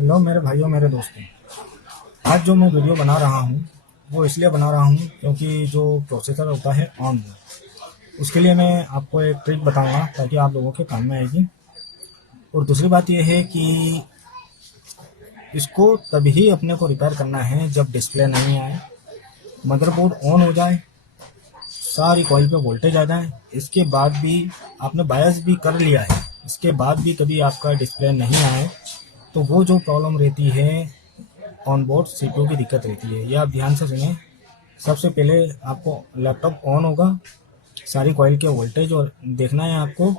Hello मेरे भाइयों मेरे दोस्तों। आज जो मैं वीडियो बना रहा हूँ वो इसलिए बना रहा हूँ क्योंकि जो प्रोसेसर होता है ऑन उसके लिए मैं आपको एक ट्रिक बताऊंगा ताकि आप लोगों के काम में आएगी। और दूसरी बात यह है कि इसको तभी अपने को रिपेयर करना है जब डिस्प्ले नहीं आए, मदरबोर्ड ऑन हो जाए, सारी कॉइल पे वोल्टेज आ जाए, इसके बाद भी आपने बायस भी कर लिया है, इसके बाद भी कभी आपका डिस्प्ले नहीं आए तो वो जो प्रॉब्लम रहती है ऑन बोर्ड सीपीयू की दिक्कत रहती है। ये आप ध्यान से सुने। सबसे पहले आपको लैपटॉप ऑन होगा, सारी कॉइल के वोल्टेज और देखना है आपको,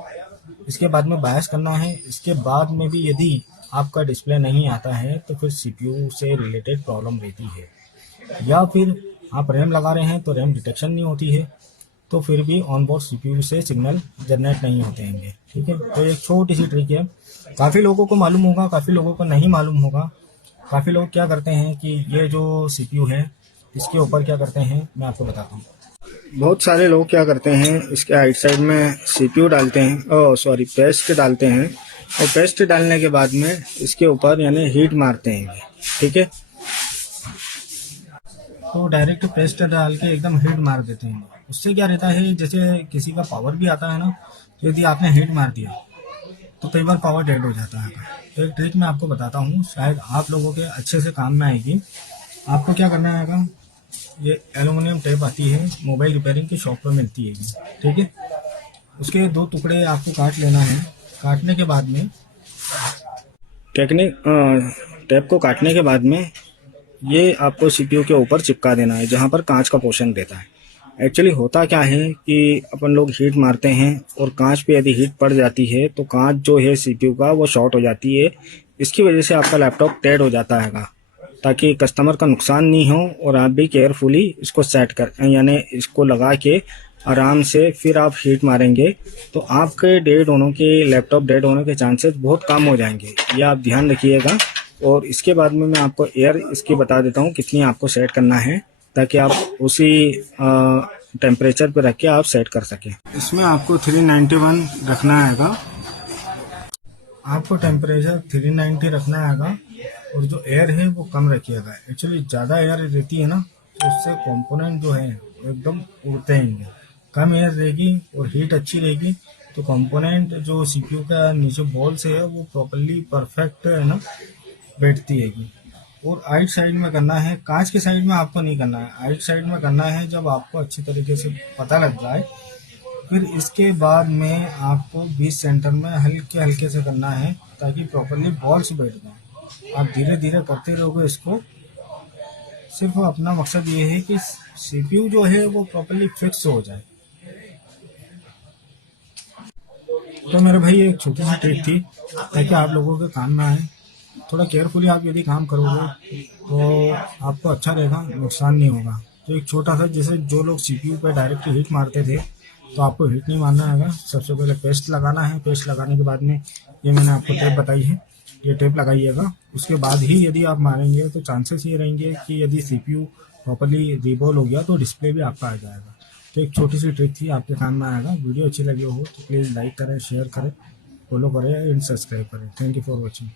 इसके बाद में बायस करना है। इसके बाद में भी यदि आपका डिस्प्ले नहीं आता है तो फिर सीपीयू से रिलेटेड प्रॉब्लम रहती है, या फिर आप रैम लगा रहे हैं तो रैम डिटेक्शन नहीं होती है, तो फिर भी ऑन बोर्ड सीपीयू से सिग्नल जनरेट नहीं होते हैं। ठीक है, तो एक छोटी सी ट्रिक है, काफ़ी लोगों को मालूम होगा, काफ़ी लोगों को नहीं मालूम होगा। काफ़ी लोग क्या करते हैं कि ये जो सीपीयू है इसके ऊपर क्या करते हैं मैं आपको बताता हूँ। बहुत सारे लोग क्या करते हैं, इसके राइट साइड में सीपीयू डालते हैं, सॉरी पेस्ट डालते हैं, और पेस्ट डालने के बाद में इसके ऊपर यानी हीट मारते हैं। ठीक है, तो डायरेक्ट पेस्ट डाल के एकदम हीट मार देते हैं। उससे क्या रहता है, जैसे किसी का पावर भी आता है ना, तो यदि आपने हीट मार दिया तो कई बार पावर डेड हो जाता है। तो एक ट्रिक मैं आपको बताता हूँ, शायद आप लोगों के अच्छे से काम में आएगी। आपको क्या करना है, ये एल्युमिनियम टेप आती है, मोबाइल रिपेयरिंग की शॉप पर मिलती है। ठीक है, उसके दो टुकड़े आपको काट लेना है। काटने के बाद में टेक्निक टेप को काटने के बाद में ये आपको सीपीयू के ऊपर चिपका देना है जहाँ पर कांच का पोर्शन रहता है। एक्चुअली होता क्या है कि अपन लोग हीट मारते हैं और कांच पे यदि हीट पड़ जाती है तो कांच जो है सीपीयू का वो शॉर्ट हो जाती है। इसकी वजह से आपका लैपटॉप डेड हो जाता है। ताकि कस्टमर का नुकसान नहीं हो और आप भी केयरफुली इसको सेट कर यानी इसको लगा के आराम से फिर आप हीट मारेंगे तो आपके डेड होने के लैपटॉप डेड होने के चांसेस बहुत कम हो जाएंगे। ये आप ध्यान रखिएगा। और इसके बाद में मैं आपको एयर इसकी बता देता हूँ कितनी आपको सेट करना है, ताकि आप उसी टेम्परेचर पे रख के आप सेट कर सकें। इसमें आपको 391 रखना आएगा, आपको टेम्परेचर 390 रखना आएगा। और जो एयर है वो कम रखिएगा। एक्चुअली ज़्यादा एयर रहती है ना तो उससे कंपोनेंट जो है वो एकदम उड़ते हैं। कम एयर रहेगी और हीट अच्छी रहेगी तो कंपोनेंट जो सीपीयू का नीचे बॉल से है वो प्रॉपरली परफेक्ट है ना बैठती है। और आइट साइड में करना है, कांच के साइड में आपको नहीं करना है, आइट साइड में करना है। जब आपको अच्छी तरीके से पता लग जाए फिर इसके बाद में आपको बीच सेंटर में हल्के हल्के से करना है ताकि प्रॉपरली बॉल्स बैठ जाए। आप धीरे धीरे करते रहोगे इसको। सिर्फ अपना मकसद ये है कि सीपीयू जो है वो प्रॉपरली फिक्स हो जाए। तो मेरे भाई एक छोटी सी ट्रिक थी ताकि आप लोगों के काम में आए। थोड़ा केयरफुली आप यदि काम करोगे तो आपको अच्छा रहेगा, नुकसान नहीं होगा। तो एक छोटा सा, जैसे जो लोग सीपीयू पे डायरेक्ट हीट मारते थे तो आपको हीट नहीं मारना है। सबसे पहले पेस्ट लगाना है। पेस्ट लगाने के बाद में ये मैंने आपको टेप बताई है, ये टेप लगाइएगा। उसके बाद ही यदि आप मारेंगे तो चांसेस ये रहेंगे कि यदि सीपीयू प्रॉपरली रिबॉल हो गया तो डिस्प्ले भी आपका आ जाएगा। तो एक छोटी सी ट्रिक थी, आपके काम में आएगा। वीडियो अच्छी लगी हो तो प्लीज़ लाइक करें, शेयर करें, फॉलो करें एंड सब्सक्राइब करें। Thank you for watching.